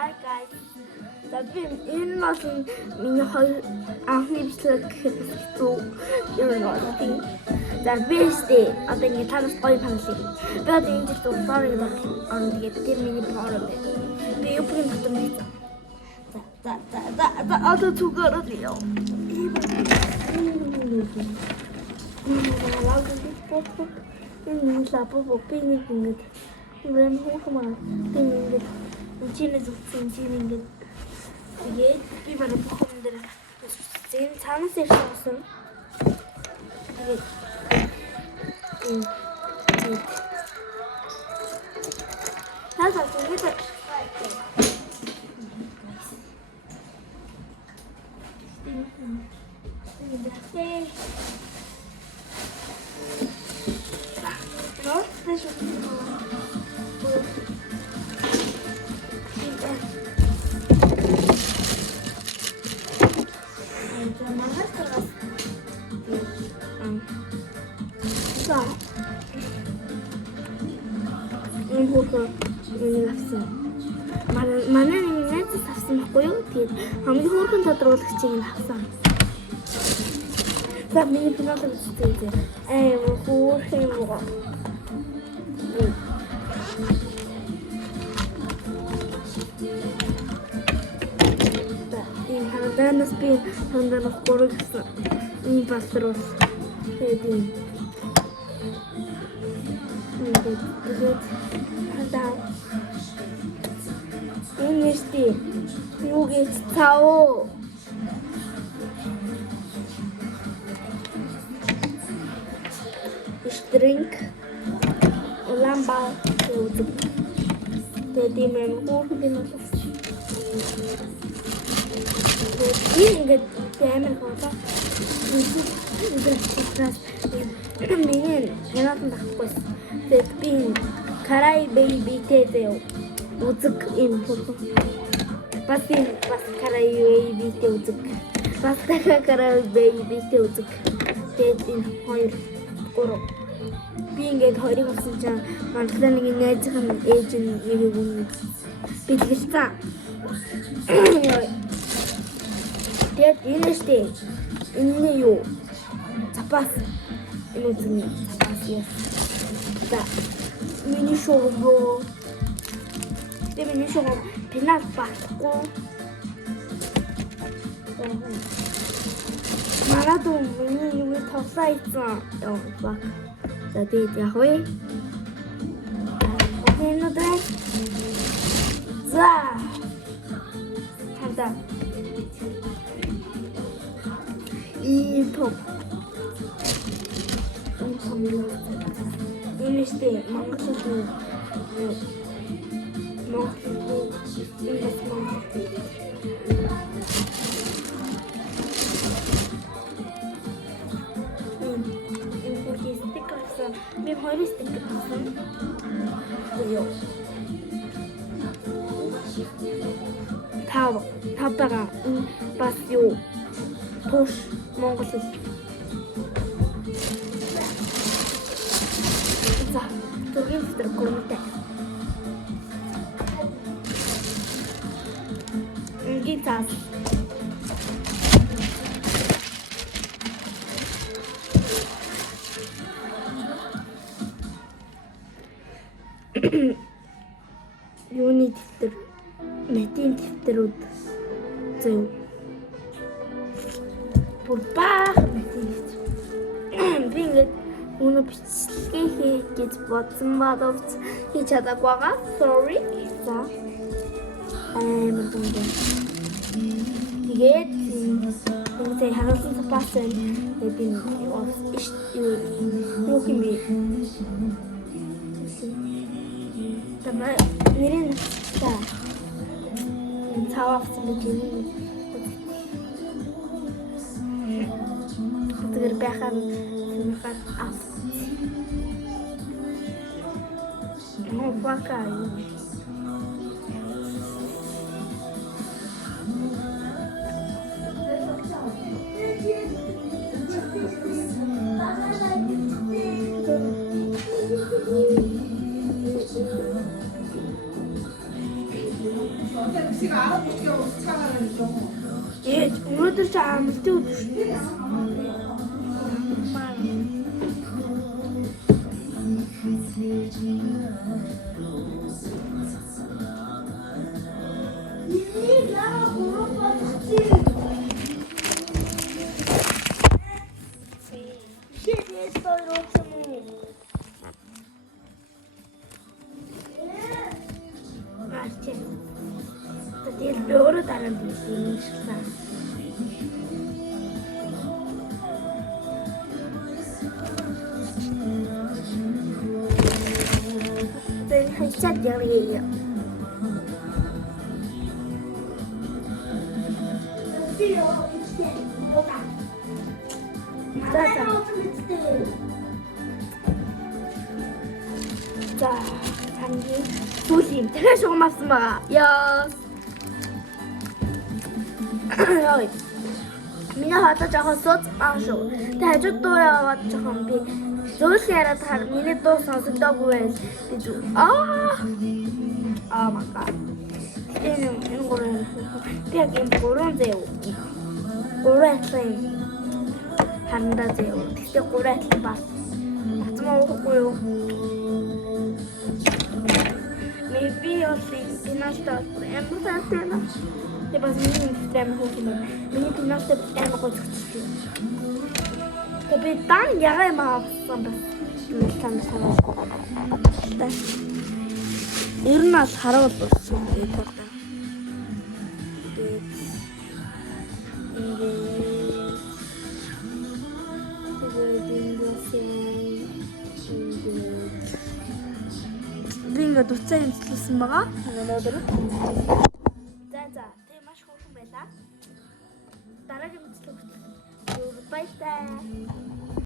Hi guys. Би энэ бол миний хоёр анхны бичлэг гэхэд хэцүү юм байна. За биштэй одоо ингэ та нарт гоё панелыг. Би одоо энэ дэвтэр уурыг орно тэгээд тэр миний бороо бэ. Би юугийн дотор нэг. За одоо түгээр өдөө. Энэ лапо пинг ингэ. Ирэн хуумаа пинг. Чиний зүгтсэн чинь ингэ. Тэгээд би барай бохом дээр зэн цаанаас ирсэн болсон. Тэгээд хазаа тэгээд манай нэг авсан байхгүй юу? Тэгээд хамгийн хөөрхөн тодруулагчийг нь авсан. За миний пинал үзтээ. Хөөрхөн юм. Энэ харанданаас би харанданаас гурвалсан. Энэ паструс. Тэгээд хадаа энэ сте юу гэж цао стринг ламба гэдэг тэгээд юм хөөрхөн юм байна. Тэгээд ямар хата миний хянаад байхгүй. Тэгээд би карай бэйбитэй үзэг юм фото. Бас карай бэйбитэй үзэг. Бас карай бэйбитэй үзэг. Тэгээд энэ хоёр гурав. Би ингээд хоёрыг авсан чинь манайхлаа нэг найзын ээж нэг юм бэлгэлцээ. Тэгээд энэ штэ энэ юу? Запас энэ үзний запас яа. За миний шоу миний шоу пинал байхгүй. Марадон миний юу тоглоо ийцэн. Баг. За тэгээд яг вэ. Энэ дэ. За. хата. И топ. Энэ сте Монголын Ми хоёр стикер авсан. Ёо. Тавтага бас юу. Туш Монгол хэл. За, түргэн стикер гомтой. Гитас. Юуны дэвтэр, математикийн дэвтэрүүд зөв. Бүр бага математик. Би ингээд өнөө бичлэгээ хийх гэж бодсон боловч хийж чадаагүй байгаа. Sorry. За. Тэгээд энэ харуулсан запас энэ би юу юм бэ? Тамаа нэрэн та цаавсан гэж юм. Тэр бяхан хат ав. Ну пока. Өнөөдөр чи амлалтын өдөр шүү. Тэгээд өөрөө дараа нь тийм шигсэн. Тэгээд хайчаад явъя. За, хамгийн сүүлийн дахиад шугам авсан байгаа. Яа. Миний хата жоохон сууц аашгүй. Тэ хажууд дуу яваад жоохон би зөөл яриад хар миний дуу сонсогдоогүй байл гэж. My god. Энэ гурван. Би яг энэ гурван зэв. Гурван атлын хандаа зэв. Тэгтээ гурван атлын бас. Атмаа уухгүй юу? Maybe I'll see Pinasta and Mutana. There was meaning to them who came in. We need to not step and go to the The bit done, Yarama from the Irna's Harold was so important. Ингээд уцаа имслсэн байгаа. Өнөөдөр. За тийм маш хөөрхөн байлаа. Дараагийн бичлэг хүртэл баярлалаа.